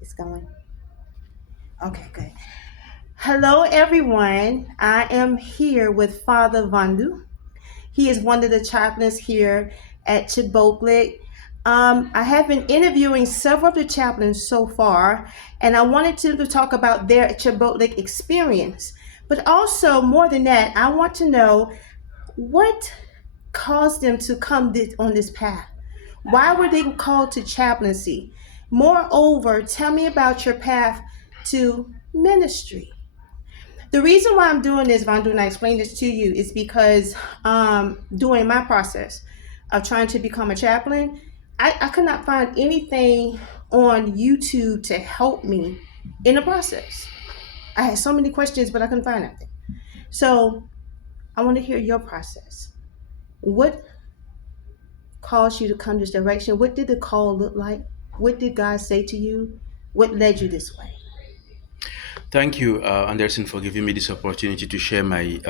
It's going. Okay, good. Hello, everyone. I am here with Father Vondou. He is one of the chaplains here at CHBOLC. I have been interviewing several of the chaplains so far, and I wanted to talk about their CHBOLC experience. But also, more than that, I want to know what caused them to come on this path. Why were they called to chaplaincy? Moreover, tell me about your path to ministry. The reason why I'm doing this, Vandu, and I explain this to you, is because during my process of trying to become a chaplain, I could not find anything on YouTube to help me in the process. I had so many questions, but I couldn't find anything. So I want to hear your process. What caused you to come this direction? What did the call look like? What did God say to you? What led you this way? Thank you, Anderson, for giving me this opportunity to share my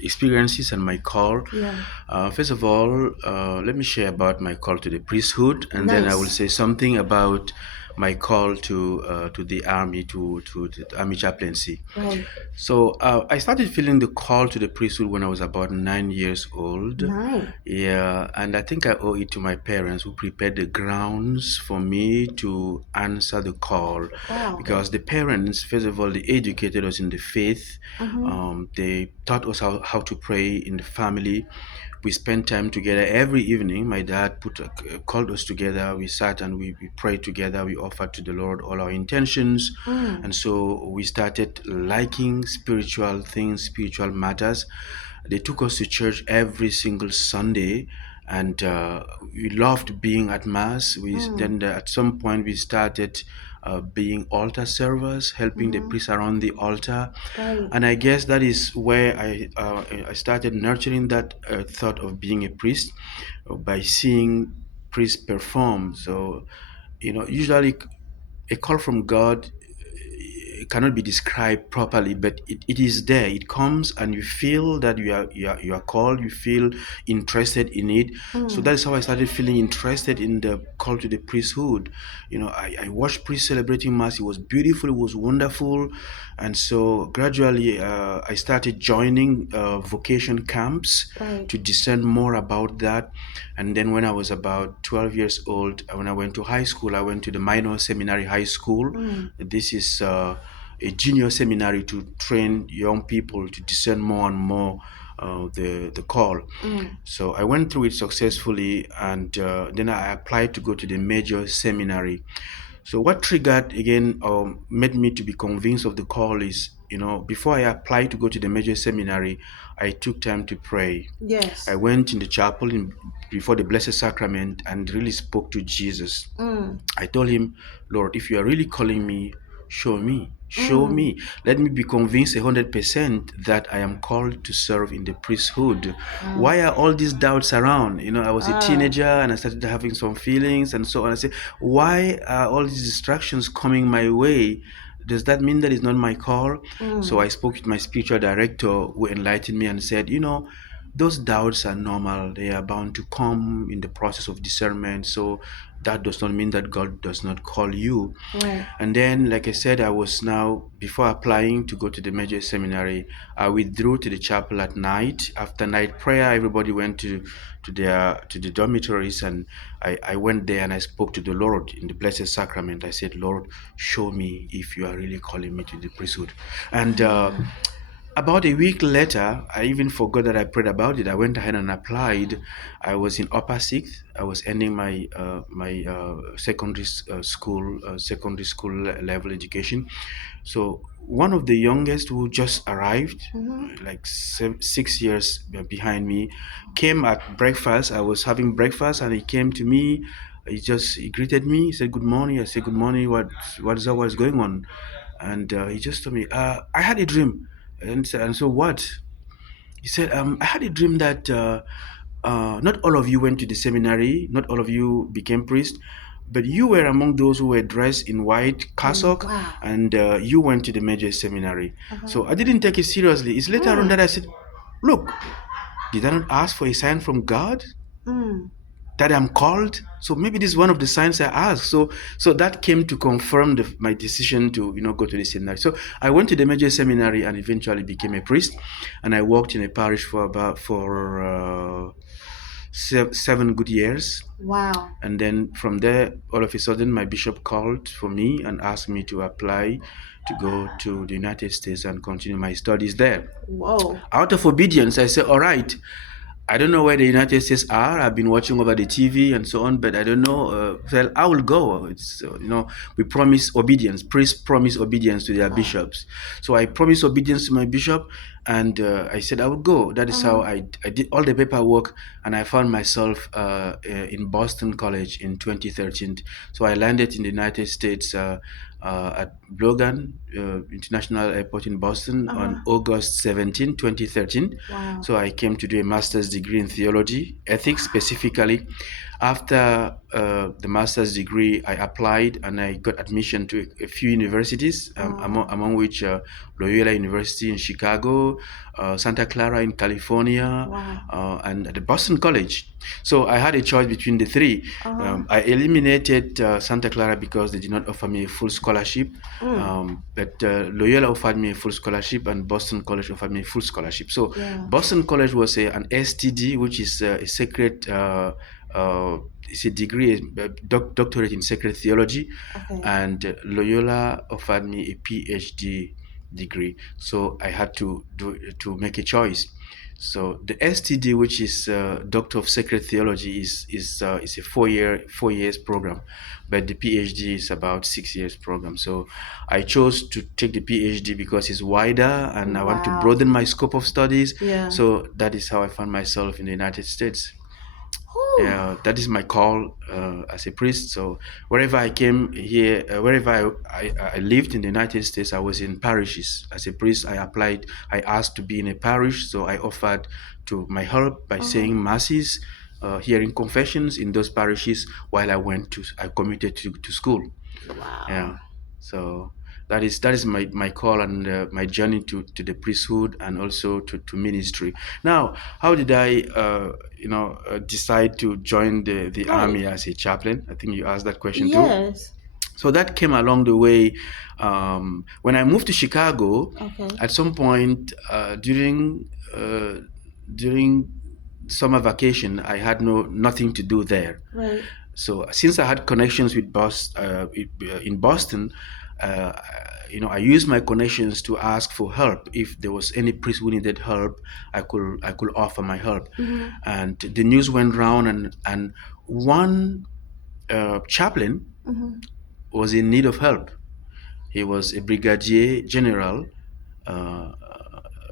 experiences and my call. Yeah. First of all, let me share about my call to the priesthood, and then I will Nice. say something about my call to the army, to the army chaplaincy. Right. So I started feeling the call to the priesthood when I was about 9 years old. Nine. Yeah, and I think I owe it to my parents who prepared the grounds for me to answer the call. Wow. Because the parents, first of all, they educated us in the faith. Mm-hmm. They taught us how to pray in the family. We spent time together every evening. My dad called us together. We sat and we prayed together. We offered to the Lord all our intentions. Mm. And so we started liking spiritual things, spiritual matters. They took us to church every single Sunday, and we loved being at mass. Then at some point we started being altar servers, helping the Mm-hmm. priests around the altar, Right. and I guess that is where I started nurturing that thought of being a priest by seeing priests perform. So, usually a call from God cannot be described properly, but it is there. It comes and you feel that you are called, you feel interested in it. So Mm. that is how I started feeling interested in the call to the priesthood. I watched priests celebrating mass. It was beautiful, it was wonderful. And so gradually I started joining vocation camps Right. to discern more about that. And then when I was about 12 years old, when I went to high school, I went to the minor seminary high school. Mm. This is a junior seminary to train young people to discern more and more the call. Mm. So I went through it successfully, and then I applied to go to the major seminary. So what triggered again made me to be convinced of the call is, before I applied to go to the major seminary, I took time to pray. I Yes. went in the chapel before the Blessed Sacrament and really spoke to Jesus. Mm. I told him, Lord, if you are really calling me, show me. Show Mm. me. Let me be convinced 100% that I am called to serve in the priesthood. Wow. Why are all these doubts around? I was a Ah. teenager and I started having some feelings and so on. I said, why are all these distractions coming my way? Does that mean that it's not my call? So I Mm. spoke with my spiritual director who enlightened me and said, those doubts are normal. They are bound to come in the process of discernment. So that does not mean that God does not call you. Right. And then, like I said, I was now, before applying to go to the major seminary, I withdrew to the chapel at night. After night prayer, everybody went to the dormitories, and I went there and I spoke to the Lord in the Blessed Sacrament. I said, Lord, show me if you are really calling me to the priesthood. And about a week later, I even forgot that I prayed about it. I went ahead and applied. I was in upper sixth. I was ending my secondary school level education. So one of the youngest who just arrived, Mm-hmm. like 6 years behind me, came at breakfast. I was having breakfast, and he came to me. He greeted me. He said, "Good morning." I said, "Good morning. What is that? What is going on?" And he just told me, "I had a dream." And so what? He said, I had a dream that not all of you went to the seminary, not all of you became priests, but you were among those who were dressed in white Mm. cassock, Wow. and you went to the major seminary. Uh-huh. So I didn't take it seriously. It's later on Mm. that I said, look, did I not ask for a sign from God? Mm. that I'm called. So maybe this is one of the signs I asked. So that came to confirm my decision to go to the seminary. So I went to the major seminary and eventually became a priest, and I worked in a parish for 7 good years. Wow. And then from there, all of a sudden, my bishop called for me and asked me to apply to go to the United States and continue my studies there. Whoa. Out of obedience, I said, all right. I don't know where the United States are. I've been watching over the TV and so on, but I don't know. Well, I will go. It's we promise obedience. Priests promise obedience to their bishops. So I promised obedience to my bishop, and I said I would go. That is how I did all the paperwork, and I found myself in Boston College in 2013. So I landed in the United States at Logan International Airport in Boston on August 17, 2013. Wow. So I came to do a master's degree in theology, ethics specifically. After the master's degree, I applied and I got admission to a few universities, among which Loyola University in Chicago, Santa Clara in California, and the Boston College. So I had a choice between the three. I eliminated Santa Clara because they did not offer me a full scholarship, but Loyola offered me a full scholarship and Boston College offered me a full scholarship. So Boston College was an STD, which is a sacred it's a degree, a doctorate in sacred theology, and Loyola offered me a PhD degree. So I had to make a choice. So the STD, which is Doctor of Sacred Theology, is a 4 years program, but the PhD is about 6 years program. So I chose to take the PhD because it's wider and I want to broaden my scope of studies. So that is how I found myself in the United States. Yeah, that is my call as a priest. So wherever I came here, wherever I lived in the United States, I was in parishes. As a priest, I asked to be in a parish. So I offered to my help by saying masses, hearing confessions in those parishes while I commuted to school. Wow. Yeah. So that is my call and my journey to the priesthood and also to ministry. Now, how did I decide to join the army as a chaplain? I think you asked that question too. Yes. So that came along the way. When I moved to Chicago, at some point during summer vacation, I had nothing to do there. Right. So since I had connections with in Boston, I used my connections to ask for help. If there was any priest who needed help, I could offer my help. And the news went round, and one chaplain was in need of help. He was a brigadier general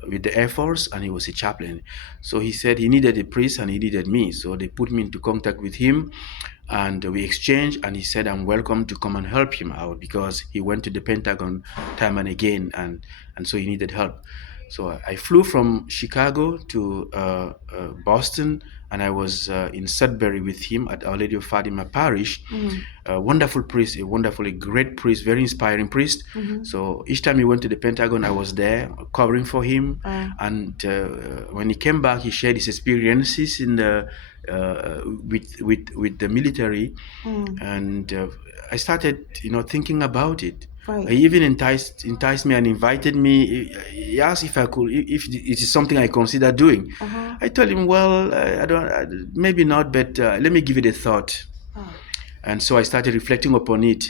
with the Air Force, and he was a chaplain. So he said he needed a priest and he needed me. So they put me into contact with him, and we exchanged, and he said I'm welcome to come and help him out because he went to the Pentagon time and again, and so he needed help. So I flew from Chicago to Boston, and I was in Sudbury with him at Our Lady of Fatima Parish. A wonderful priest, a great priest, very inspiring priest. So each time he went to the Pentagon, I was there covering for him. And when he came back, he shared his experiences in the with the military, and I started thinking about it. He even enticed me and invited me. He asked if I could, if it is something I consider doing. I told him, well, maybe not, but let me give it a thought. And so I started reflecting upon it.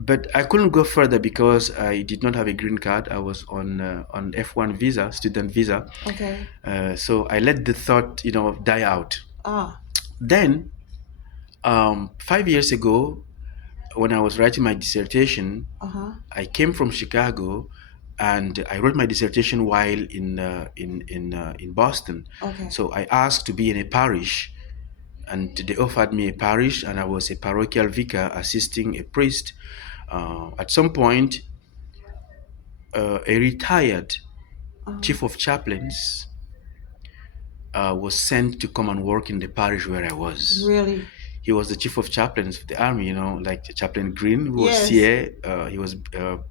But I couldn't go further because I did not have a green card. I was on F1 visa, student visa. So I let the thought, die out. Then, 5 years ago, when I was writing my dissertation, I came from Chicago, and I wrote my dissertation while in Boston. So I asked to be in a parish, and they offered me a parish, and I was a parochial vicar assisting a priest. At some point, a retired chief of chaplains was sent to come and work in the parish where I was. Really? He was the chief of chaplains of the army, like Chaplain Green, who was here. He was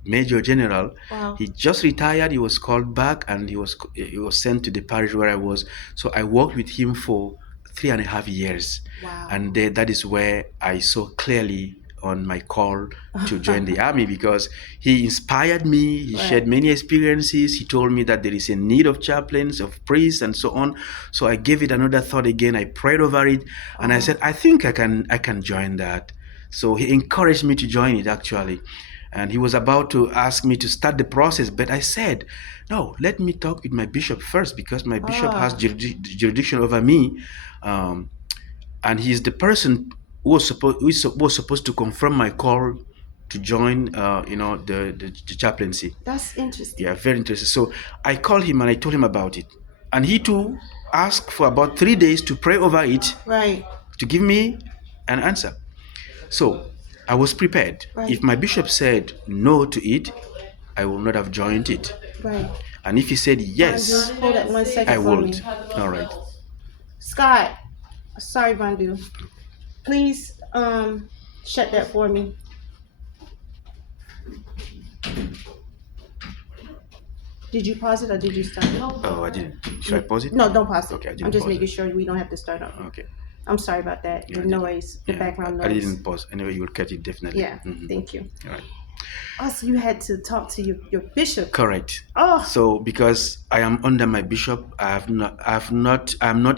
Major General. He just retired. He was called back, and he was sent to the parish where I was. So I worked with him for 3.5 years. Wow. And that is where I saw clearly on my call to join the army, because he inspired me. He shared Right. many experiences. He told me that there is a need of chaplains, of priests, and so on. So I gave it another thought again. I prayed over it, and I said, I think I can join that. So he encouraged me to join it, actually. And he was about to ask me to start the process, but I said, no, let me talk with my bishop first, because my bishop has jurisdiction over me. And he's the person who was supposed to confirm my call to join the chaplaincy. That's interesting. Yeah, very interesting. So I called him and I told him about it, and he too asked for about 3 days to pray over it, Right. to give me an answer. So I was prepared. Right. If my bishop said no to it, I would not have joined it. Right. And if he said yes, Hold that 1 second I for me. would. All right. Scott, sorry, Vondou. Please shut that for me. Did you pause it or did you start it? Oh, I didn't. Should I pause it? No, don't pause it. Okay, I didn't I'm just pause making it. sure we don't have to start over. Okay. I'm sorry about that. Yeah, The noise, the background I noise. didn't pause. Anyway, you will catch it definitely. Yeah, thank you. All right. Also, you had to talk to your bishop. Correct. Oh, So because I am under my bishop, I'm not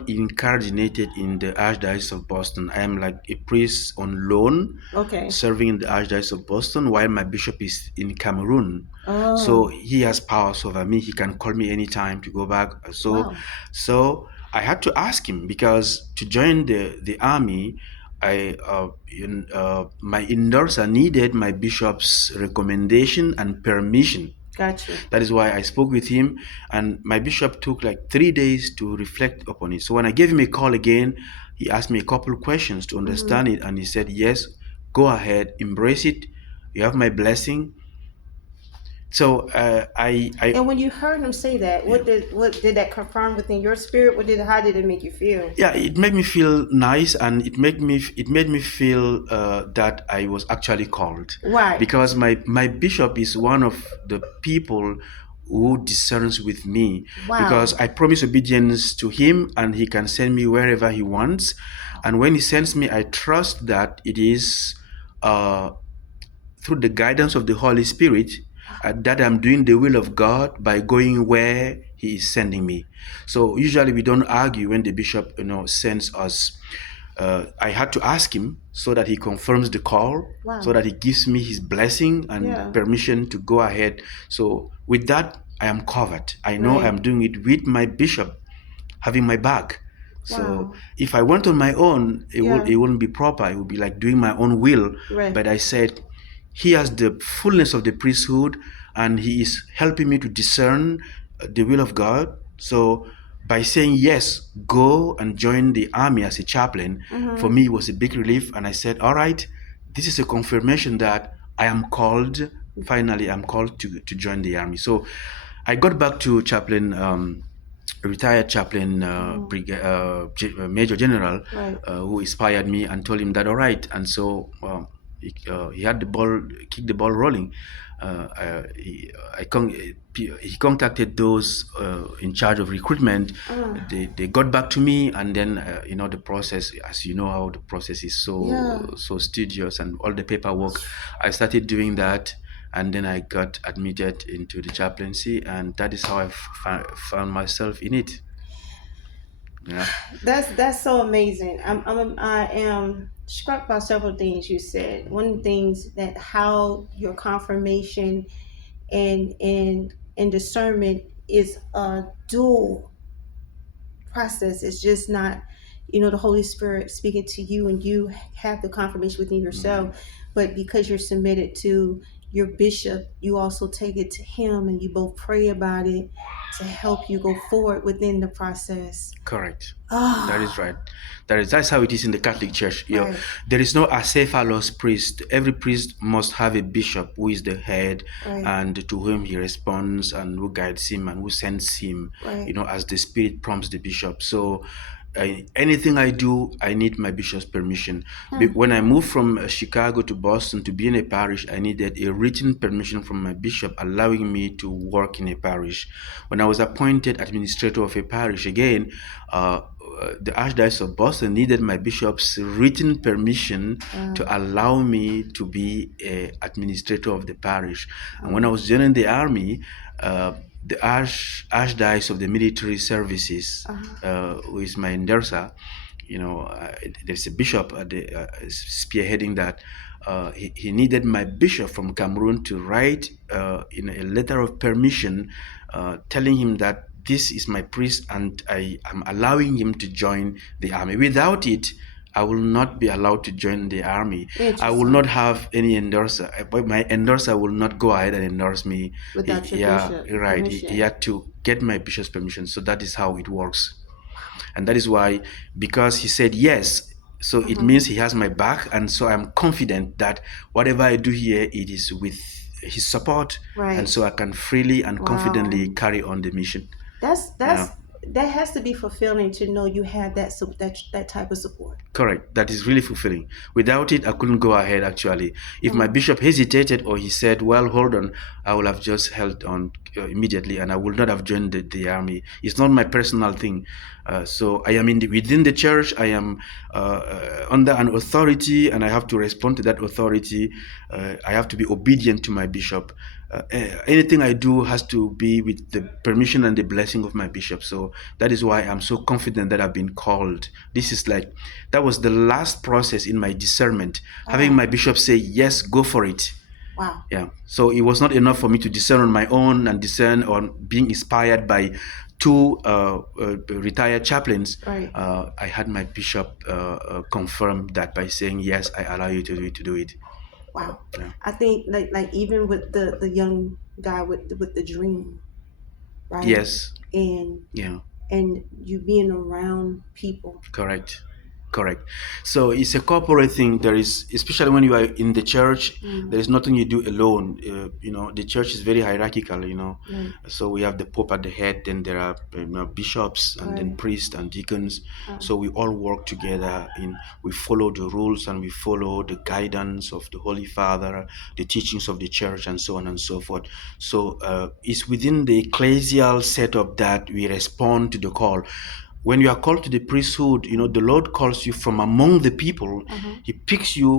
incardinated in the Archdiocese of Boston. I am like a priest on loan, okay. serving in the Archdiocese of Boston, while my bishop is in Cameroon. Oh. So he has powers over me. He can call me anytime to go back. Wow. So I had to ask him, because to join the army, my endorser needed my bishop's recommendation and permission. Gotcha. That is why I spoke with him, and my bishop took like 3 days to reflect upon it. So when I gave him a call again, he asked me a couple of questions to understand it, and he said, yes, go ahead, embrace it. You have my blessing. So And when you heard him say that, what did that confirm within your spirit? How did it make you feel? Yeah, it made me feel nice, and it made me feel that I was actually called. Why? Because my bishop is one of the people who discerns with me. Wow. Because I promise obedience to him, and he can send me wherever he wants. And when he sends me, I trust that it is through the guidance of the Holy Spirit, that I'm doing the will of God by going where he is sending me. So usually we don't argue when the bishop sends us. I had to ask him so that he confirms the call. Wow. So that he gives me his blessing and permission to go ahead. So with that, I am covered. I know Right. I'm doing it with my bishop having my back. So Wow. if I went on my own, it wouldn't be proper. It would be like doing my own will. Right. But I said, he has the fullness of the priesthood, and he is helping me to discern the will of God. So by saying yes, go and join the army as a chaplain, for me it was a big relief. And I said, all right, this is a confirmation that I am called. Finally, I'm called to join the army. So I got back to chaplain, retired chaplain, Major General, Right. who inspired me, and told him that all right. And so he had kicked the ball rolling. He contacted those in charge of recruitment. They got back to me, and then the process, as you know how the process is so studious, and all the paperwork. I started doing that, and then I got admitted into the chaplaincy, and that is how I found myself in it. Yeah. That's so amazing. I am struck by several things you said. One of the things that how your confirmation and discernment is a dual process. It's just not, the Holy Spirit speaking to you and you have the confirmation within yourself, but because you're submitted to your bishop, you also take it to him and you both pray about it to help you go forward within the process. Correct. Oh. That is right. That's how it is in the Catholic Church. Right. There is no acephalous priest. Every priest must have a bishop who is the head, Right. and to whom he responds, and who guides him, and who sends him. Right. As the Spirit prompts the bishop. So anything I do, I need my bishop's permission. When I moved from Chicago to Boston to be in a parish, I needed a written permission from my bishop allowing me to work in a parish. When I was appointed administrator of a parish again, the Archdiocese of Boston needed my bishop's written permission to allow me to be a administrator of the parish. And when I was joining the army, the Archdiocese of the Military Services, who is my endorser, there's a bishop at the spearheading that. He needed my bishop from Cameroon to write in a letter of permission, telling him that this is my priest and I am allowing him to join the army. Without it, I will not be allowed to join the army. I will not have any endorser. My endorser will not go ahead and endorse me. Without your bishop right. permission. He had to get my bishop's permission. So that is how it works. And that is why, because he said yes, so it means he has my back. And so I'm confident that whatever I do here, it is with his support. Right. And so I can freely and confidently carry on the mission. That has to be fulfilling to know you had that type of support. Correct. That is really fulfilling. Without it, I couldn't go ahead, actually. If my bishop hesitated or he said, well, hold on, I would have just held on immediately and I would not have joined the army. It's not my personal thing. So I am within the church. I am under an authority and I have to respond to that authority. I have to be obedient to my bishop. Anything I do has to be with the permission and the blessing of my bishop. So that is why I'm so confident that I've been called. That was the last process in my discernment, having my bishop say, yes, go for it. Wow. Yeah. So it was not enough for me to discern on my own and discern on being inspired by two retired chaplains. Right. I had my bishop confirm that by saying, yes, I allow you to do it. Wow. Yeah. I think like even with the young guy with the dream, right? Yes. And you being around people. Correct. So it's a corporate thing. There is, especially when you are in the church, there is nothing you do alone. The church is very hierarchical. Right. So we have the Pope at the head, then there are bishops, and then priests and deacons. So we all work together. We follow the rules and we follow the guidance of the Holy Father, the teachings of the church, and so on and so forth. So it's within the ecclesial setup that we respond to the call. When you are called to the priesthood, the Lord calls you from among the people. He picks you